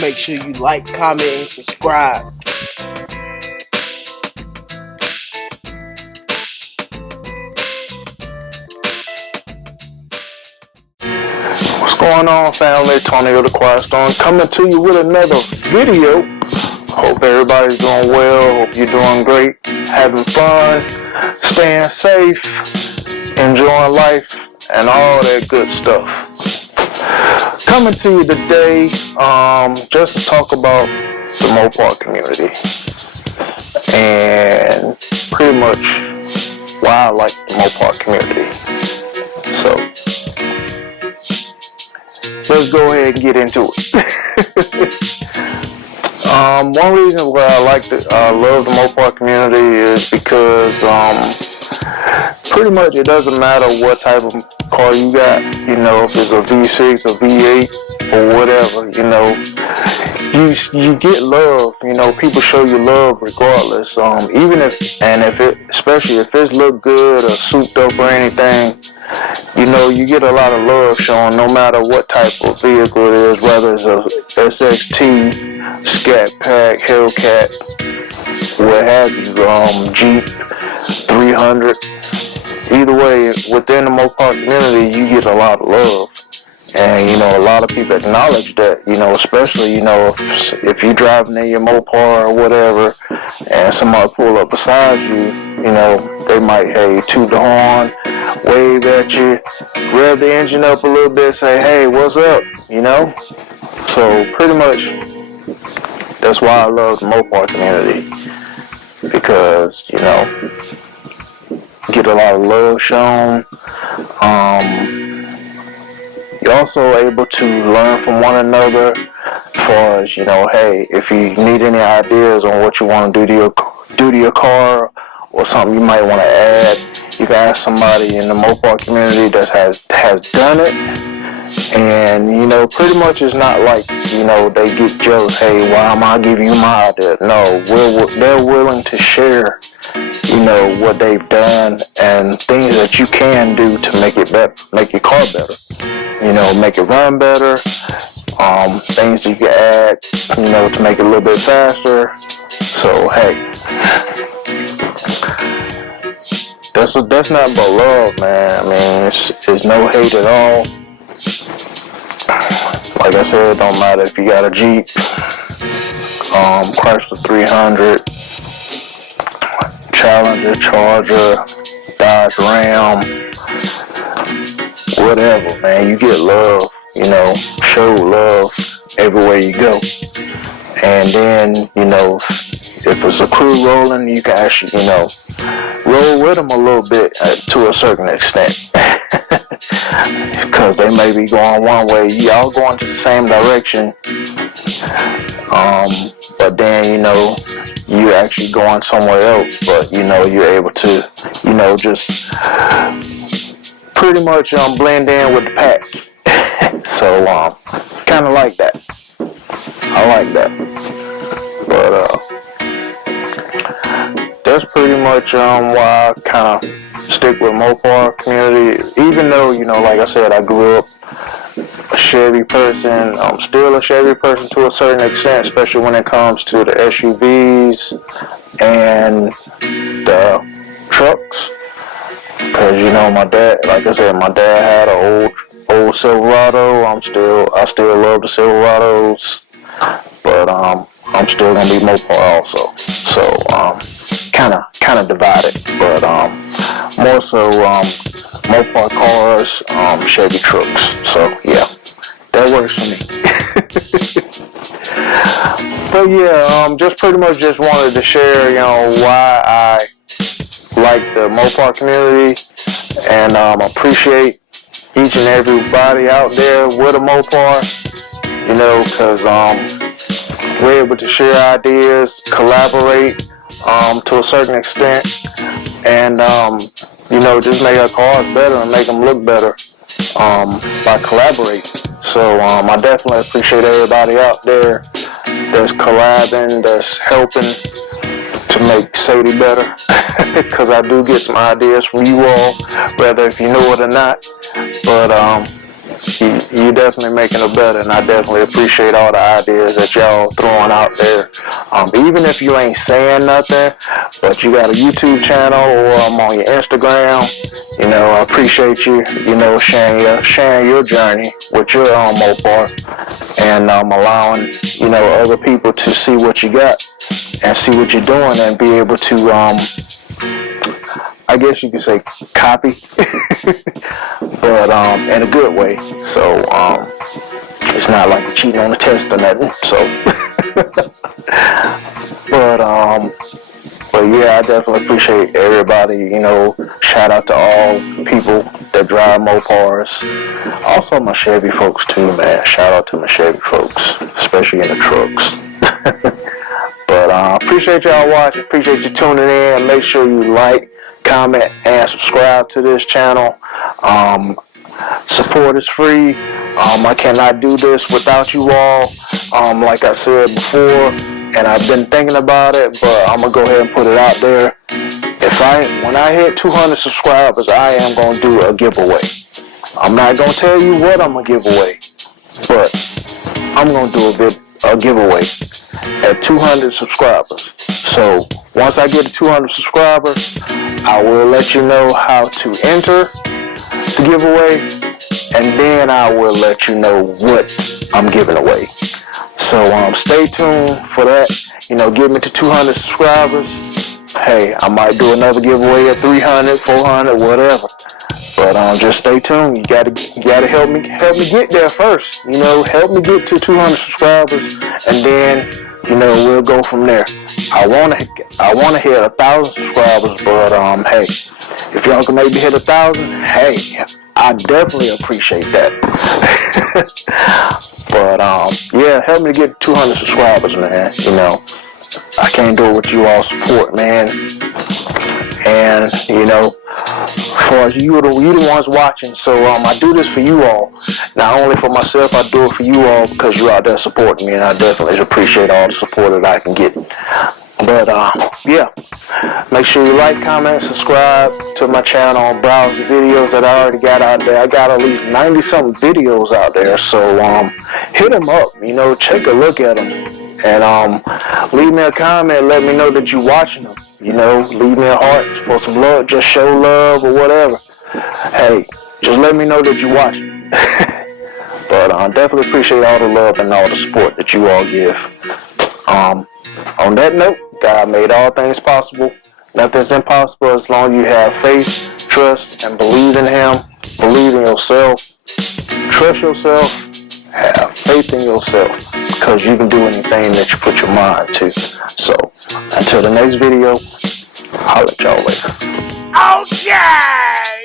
Make sure you like, comment, and subscribe. What's going on, family? Tony of the Quiet Storm coming to you with another video. Hope everybody's doing well. Hope you're doing great, having fun, staying safe, enjoying life, and all that good stuff. Coming to you today, just to talk about the Mopar community and pretty much why I like the Mopar community. So let's go ahead and get into it. One reason why I love the Mopar community is because pretty much it doesn't matter what type of car you got, you know, if it's a V6 or V8 or whatever, you know, you get love, you know, people show you love regardless, especially if it look good or souped up or anything, you know, you get a lot of love shown no matter what type of vehicle it is, whether it's a SXT, scatpack, Hellcat, what have you, Jeep, 300. Either way, within the Mopar community, you get a lot of love. And, you know, a lot of people acknowledge that, you know, especially, you know, if you're driving in your Mopar or whatever, and somebody pull up beside you, you know, they might, hey, toot the horn, wave at you, rev the engine up a little bit, say, hey, what's up, you know? So, pretty much, that's why I love the Mopar community, because, you know, get a lot of love shown. You're also able to learn from one another as far as, you know, hey, if you need any ideas on what you want to do to your car or something you might want to add, you can ask somebody in the Mopar community that has done it. And, you know, pretty much it's not like, you know, they get jealous, hey, why am I giving you my idea? No, they're willing to share, you know, what they've done and things that you can do to make it better, make your car better, you know, make it run better, things you can add, you know, to make it a little bit faster. So, hey, that's not but love, man. I mean, it's no hate at all. Like I said, it don't matter if you got a Jeep, Chrysler 300, Challenger, Charger, Dodge Ram, whatever, man. You get love, you know, show love everywhere you go. And then, you know, if it's a crew rolling, you can actually, you know, roll with them a little bit to a certain extent. Because they may be going one way, y'all going to the same direction, but then, you know, you actually going somewhere else, but, you know, you're able to, you know, just pretty much blend in with the pack. So kind of like that. I like that. But that's pretty much why I kind of stick with Mopar community, even though, you know, like I said, I grew up a Chevy person. I'm still a Chevy person to a certain extent, especially when it comes to the SUVs and the trucks, because, you know, my dad, like I said, my dad had an old Silverado. I still love the Silverados, but I'm still gonna be Mopar also. So kind of divided, but more so Mopar cars, Chevy trucks. So yeah, that works for me. But yeah, just pretty much just wanted to share, you know, why I like the Mopar community, and appreciate each and everybody out there with a Mopar, you know, because we're able to share ideas, collaborate to a certain extent, and you know, just make our cars better and make them look better by collaborating. So I definitely appreciate everybody out there that's collabing, that's helping to make Sadie better, because I do get some ideas from you all, whether if you know it or not. But you definitely making it better, and I definitely appreciate all the ideas that y'all throwing out there. Even if you ain't saying nothing, but you got a YouTube channel or I'm on your Instagram, you know, I appreciate you, you know, sharing your journey with your Mopar, and allowing, you know, other people to see what you got and see what you're doing and be able to, I guess you could say copy, but in a good way. So it's not like cheating on the test or nothing. So, but yeah, I definitely appreciate everybody. You know, shout out to all people that drive Mopars. Also my Chevy folks too, man. Shout out to my Chevy folks, especially in the trucks. But appreciate y'all watching. Appreciate you tuning in. Make sure you like, comment, and subscribe to this channel. Support is free. I cannot do this without you all. Like I said before, and I've been thinking about it, but I'm gonna go ahead and put it out there. When I hit 200 subscribers, I am gonna do a giveaway. I'm not gonna tell you what I'm gonna give away, but I'm gonna do a giveaway at 200 subscribers. So once I get to 200 subscribers, I will let you know how to enter the giveaway, and then I will let you know what I'm giving away. So stay tuned for that. You know, get me to 200 subscribers. Hey, I might do another giveaway at 300, 400, whatever. But just stay tuned. You gotta help me get there first. You know, help me get to 200 subscribers, and then, you know, we'll go from there. I wanna hit 1,000 subscribers, but hey, if y'all can maybe hit 1,000, hey, I definitely appreciate that. But yeah, help me get 200 subscribers, man. You know, I can't do it with you all support, man. And you know, for you the ones watching, so I do this for you all. Not only for myself, I do it for you all because you're out there supporting me, and I definitely appreciate all the support that I can get. But yeah, make sure you like, comment, subscribe to my channel, browse the videos that I already got out there. I got at least 90-something videos out there, so hit them up, you know, take a look at them, and leave me a comment, let me know that you're watching them. You know, leave me a heart for some love, just show love or whatever. Hey, just let me know that you're watching. But I definitely appreciate all the love and all the support that you all give. On that note, God made all things possible. Nothing's impossible as long as you have faith, trust, and believe in Him. Believe in yourself. Trust yourself. Have faith in yourself, because you can do anything that you put your mind to. So, until the next video, I'll let y'all later. Okay!